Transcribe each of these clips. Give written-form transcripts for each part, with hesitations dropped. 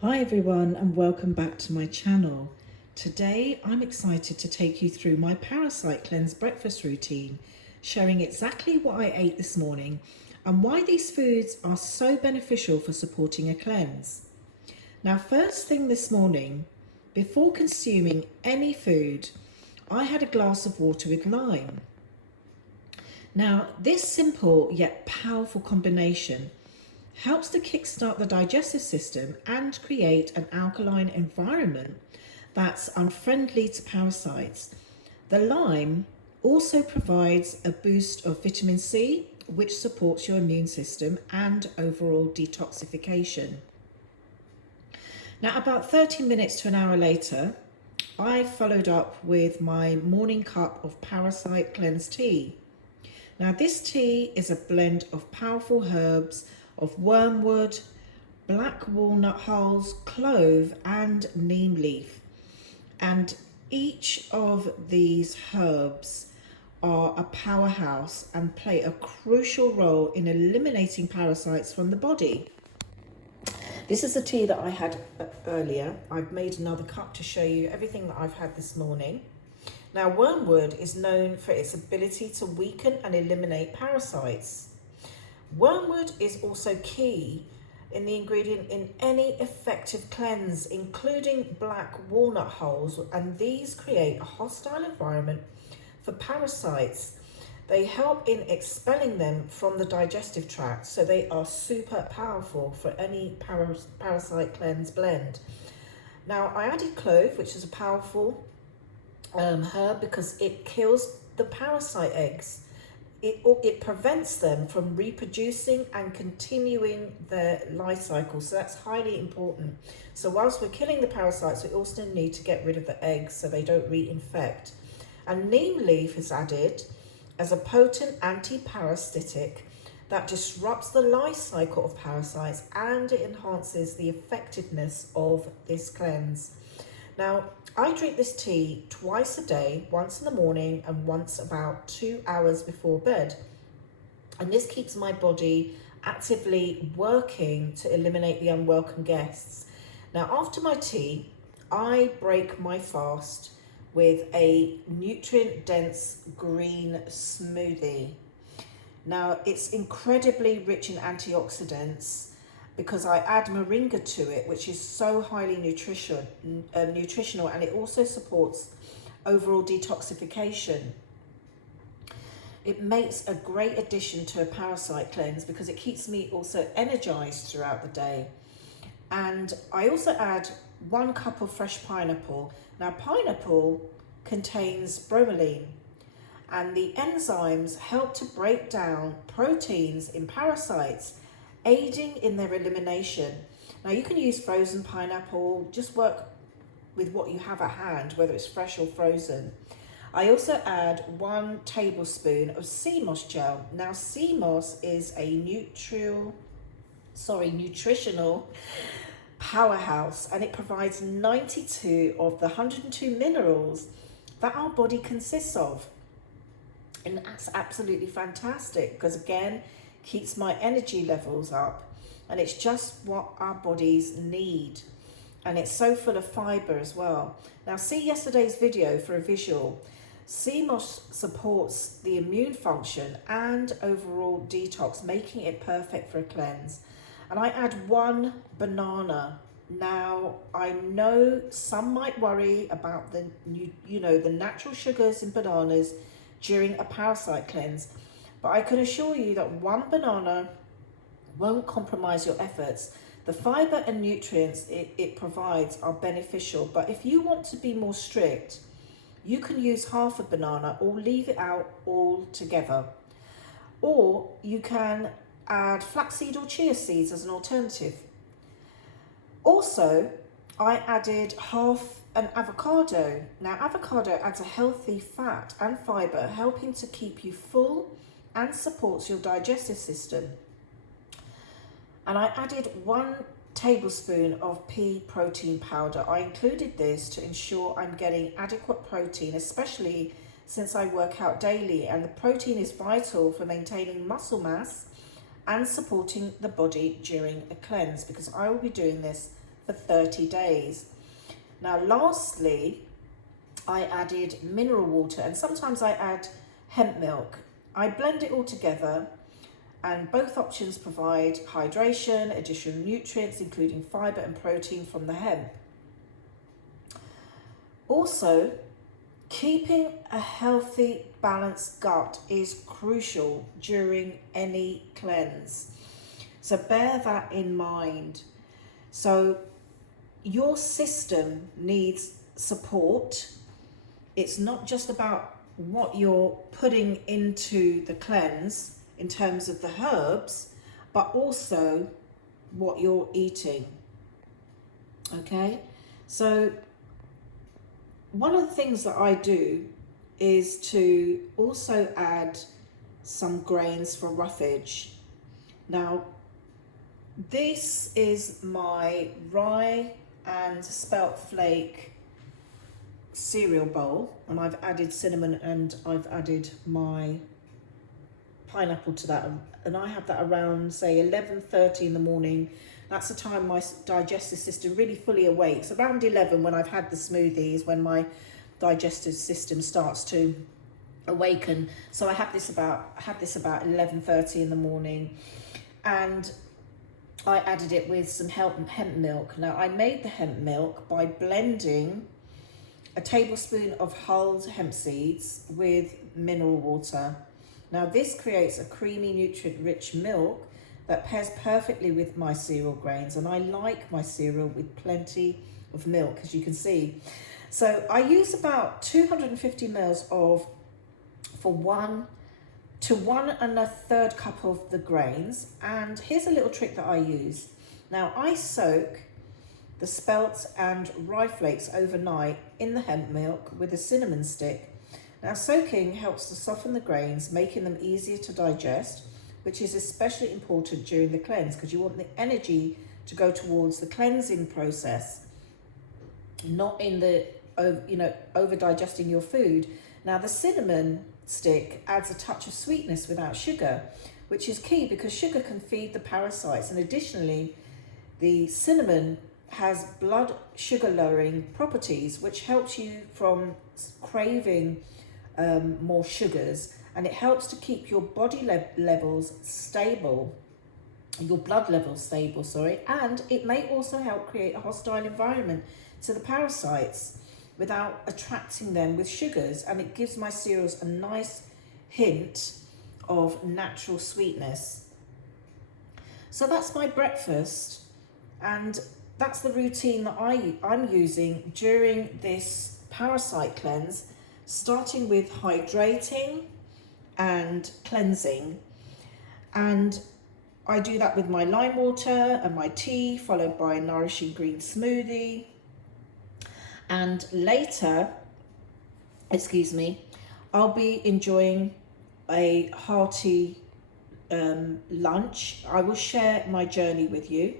Hi everyone and welcome back to my channel. Today I'm excited to take you through my Parasite Cleanse breakfast routine, showing exactly what I ate this morning and why these foods are so beneficial for supporting a cleanse. Now, first thing this morning, before consuming any food, I had a glass of water with lime. Now, this simple yet powerful combination helps to kickstart the digestive system and create an alkaline environment that's unfriendly to parasites. The lime also provides a boost of vitamin C, which supports your immune system and overall detoxification. Now, about 30 minutes to an hour later, I followed up with my morning cup of Parasite Cleanse tea. Now, this tea is a blend of powerful herbs of wormwood, black walnut hulls, clove, and neem leaf. And each of these herbs are a powerhouse and play a crucial role in eliminating parasites from the body. This is a tea that I had earlier. I've made another cup to show you everything that I've had this morning. Now, wormwood is known for its ability to weaken and eliminate parasites. Wormwood is also key in the ingredient in any effective cleanse, including black walnut hulls, and these create a hostile environment for parasites. They help in expelling them from the digestive tract, so they are super powerful for any parasite cleanse blend. Now, I added clove, which is a powerful herb because it kills the parasite eggs. It prevents them from reproducing and continuing their life cycle, so that's highly important. So whilst we're killing the parasites, we also need to get rid of the eggs so they don't reinfect. And neem leaf is added as a potent anti-parasitic that disrupts the life cycle of parasites, and it enhances the effectiveness of this cleanse. Now, I drink this tea twice a day, once in the morning and once about 2 hours before bed. And this keeps my body actively working to eliminate the unwelcome guests. Now, after my tea, I break my fast with a nutrient-dense green smoothie. Now, it's incredibly rich in antioxidants because I add moringa to it, which is so highly nutritional, and it also supports overall detoxification. It makes a great addition to a parasite cleanse because it keeps me also energized throughout the day. And I also add 1 cup of fresh pineapple. Now, pineapple contains bromelain, and the enzymes help to break down proteins in parasites, aiding in their elimination. Now, you can use frozen pineapple, just work with what you have at hand, whether it's fresh or frozen. I also add 1 tablespoon of sea moss gel. Now, sea moss is a nutritional powerhouse, and it provides 92 of the 102 minerals that our body consists of. And that's absolutely fantastic because, again, keeps my energy levels up, and it's just what our bodies need. And it's so full of fiber as well. Now, see yesterday's video for a visual. Sea moss supports the immune function and overall detox, making it perfect for a cleanse. And I add 1 banana. Now, I know some might worry about the natural sugars in bananas during a parasite cleanse, but I can assure you that 1 banana won't compromise your efforts. The fiber and nutrients it provides are beneficial, but if you want to be more strict, you can use half a banana or leave it out altogether. Or you can add flaxseed or chia seeds as an alternative. Also, I added half an avocado. Now, avocado adds a healthy fat and fiber, helping to keep you full and supports your digestive system. And I added 1 tablespoon of pea protein powder. I included this to ensure I'm getting adequate protein, especially since I work out daily, and the protein is vital for maintaining muscle mass and supporting the body during a cleanse, because I will be doing this for 30 days. Now, lastly, I added mineral water, and sometimes I add hemp milk. I blend it all together, and both options provide hydration, additional nutrients, including fiber and protein from the hemp. Also, keeping a healthy, balanced gut is crucial during any cleanse. So bear that in mind. So your system needs support. It's not just about what you're putting into the cleanse in terms of the herbs, but also what you're eating. Okay, so one of the things that I do is to also add some grains for roughage. Now, this is my rye and spelt flake cereal bowl, and I've added cinnamon and I've added my pineapple to that, and I have that around, say, 11:30 in the morning. That's the time my digestive system really fully awakes. Around 11, when I've had the smoothies, when my digestive system starts to awaken. So I have this about 11:30 in the morning, and I added it with some hemp milk. Now, I made the hemp milk by blending a tablespoon of hulled hemp seeds with mineral water. Now, this creates a creamy, nutrient-rich milk that pairs perfectly with my cereal grains, and I like my cereal with plenty of milk, as you can see. So I use about 250 mils for 1 to 1 1/3 cup of the grains. And here's a little trick that I use. Now, I soak the spelt and rye flakes overnight in the hemp milk with a cinnamon stick. Now, soaking helps to soften the grains, making them easier to digest, which is especially important during the cleanse because you want the energy to go towards the cleansing process, not in the over digesting your food. Now, the cinnamon stick adds a touch of sweetness without sugar, which is key because sugar can feed the parasites, and additionally the cinnamon has blood sugar lowering properties, which helps you from craving more sugars, and it helps to keep your body levels stable, your blood levels stable, and it may also help create a hostile environment to the parasites without attracting them with sugars, and it gives my cereals a nice hint of natural sweetness. So that's my breakfast, and that's the routine that I'm using during this parasite cleanse, starting with hydrating and cleansing. And I do that with my lime water and my tea, followed by a nourishing green smoothie. And later, I'll be enjoying a hearty lunch. I will share my journey with you,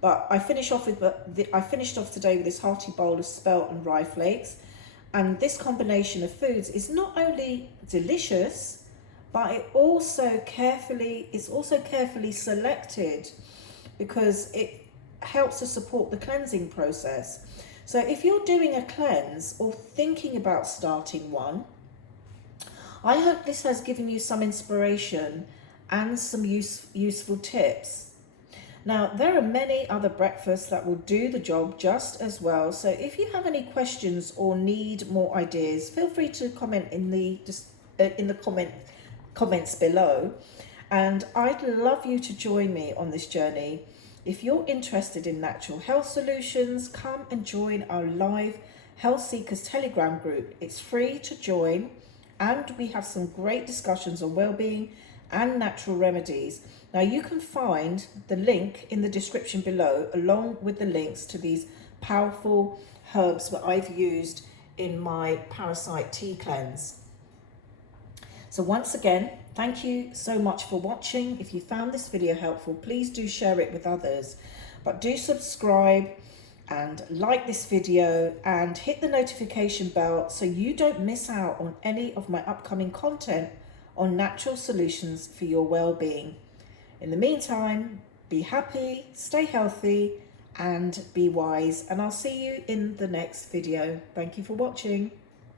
but I finished off today with this hearty bowl of spelt and rye flakes. And this combination of foods is not only delicious, but it's also carefully selected because it helps to support the cleansing process. So if you're doing a cleanse or thinking about starting one, I hope this has given you some inspiration and some useful tips. Now, there are many other breakfasts that will do the job just as well. So if you have any questions or need more ideas, feel free to comment in the comments below. And I'd love you to join me on this journey. If you're interested in natural health solutions, come and join our live Health Seekers Telegram group. It's free to join, and we have some great discussions on well-being and natural remedies. Now, you can find the link in the description below, along with the links to these powerful herbs that I've used in my parasite tea cleanse. So once again, thank you so much for watching. If you found this video helpful, please do share it with others. But do subscribe and like this video and hit the notification bell so you don't miss out on any of my upcoming content on natural solutions for your well-being. In the meantime, be happy, stay healthy, and be wise. And I'll see you in the next video. Thank you for watching.